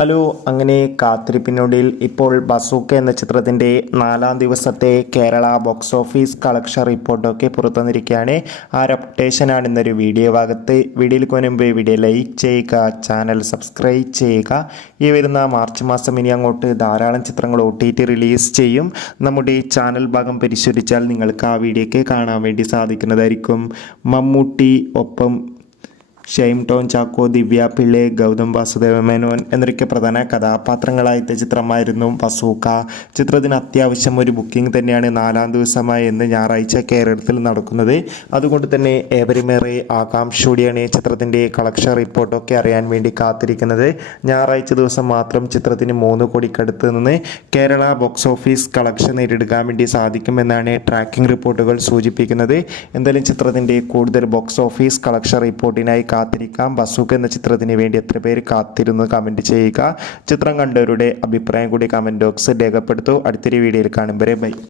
Hello, അങ്ങനെ കാത്തിരിപ്പിനൊടുവിൽ ഇപ്പോൾ bazooka എന്ന ചിത്രത്തിൻ്റെ 4-ാം ദിവസത്തെ കേരള ബോക്സ് ഓഫീസ് കളക്ഷൻ റിപ്പോർട്ടൊക്കെ പുറത്തു വന്നിരിക്കുകയാണ്. ആ ഒരു അപ്ഡേഷനാണ് ഇന്നൊരു വീഡിയോ ഭാഗത്ത്. വീഡിയോയിൽ മുൻപ് വീഡിയോ ലൈക്ക് ചെയ്യുക, ചാനൽ സബ്സ്ക്രൈബ് ചെയ്യുക. ഈ വരുന്ന മാർച്ച് മാസം ഇനി അങ്ങോട്ട് ധാരാളം ചിത്രങ്ങൾ OTT റിലീസ് ചെയ്യും. നമ്മുടെ ചാനൽ ഭാഗം പരിശോധിച്ചാൽ നിങ്ങൾക്ക് ആ വീഡിയോയ്ക്ക് കാണാൻ വേണ്ടി സാധിക്കുന്നതായിരിക്കും. മമ്മൂട്ടി, ഒപ്പം ഷൈൻ ടോം ചാക്കോ, ദിവ്യ പിള്ളെ, ഗൗതം വാസുദേവ മേനോൻ എന്നൊക്കെ പ്രധാന കഥാപാത്രങ്ങളായ ചിത്രമായിരുന്നു ബസൂക്ക. ചിത്രത്തിന് അത്യാവശ്യം ഒരു ബുക്കിംഗ് തന്നെയാണ് 4-ാം ദിവസമായി ഇന്ന് ഞായറാഴ്ച കേരളത്തിൽ നടക്കുന്നത്. അതുകൊണ്ട് തന്നെ ഏവരുമേറെ ആകാംക്ഷയോടെയാണ് ചിത്രത്തിൻ്റെ കളക്ഷൻ റിപ്പോർട്ടൊക്കെ അറിയാൻ വേണ്ടി കാത്തിരിക്കുന്നത്. ഞായറാഴ്ച ദിവസം മാത്രം ചിത്രത്തിന് 3 കോടിക്കടുത്ത് നിന്ന് കേരള ബോക്സ് ഓഫീസ് കളക്ഷൻ നേടിയെടുക്കാൻ വേണ്ടി സാധിക്കുമെന്നാണ് ട്രാക്കിംഗ് റിപ്പോർട്ടുകൾ സൂചിപ്പിക്കുന്നത്. എന്തായാലും ചിത്രത്തിൻ്റെ കൂടുതൽ ബോക്സ് ഓഫീസ് കളക്ഷൻ റിപ്പോർട്ടിനായി കാത്തിരിക്കാം. ബസൂക്ക എന്ന ചിത്രത്തിന് വേണ്ടി എത്ര പേര് കാത്തിരുന്ന് കമൻറ്റ് ചെയ്യുക. ചിത്രം കണ്ടവരുടെ അഭിപ്രായം കൂടി കമൻറ്റ് ബോക്സിൽ രേഖപ്പെടുത്തൂ. അടുത്തൊരു വീഡിയോയിൽ കാണും വരെ ബൈ.